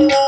thank no. you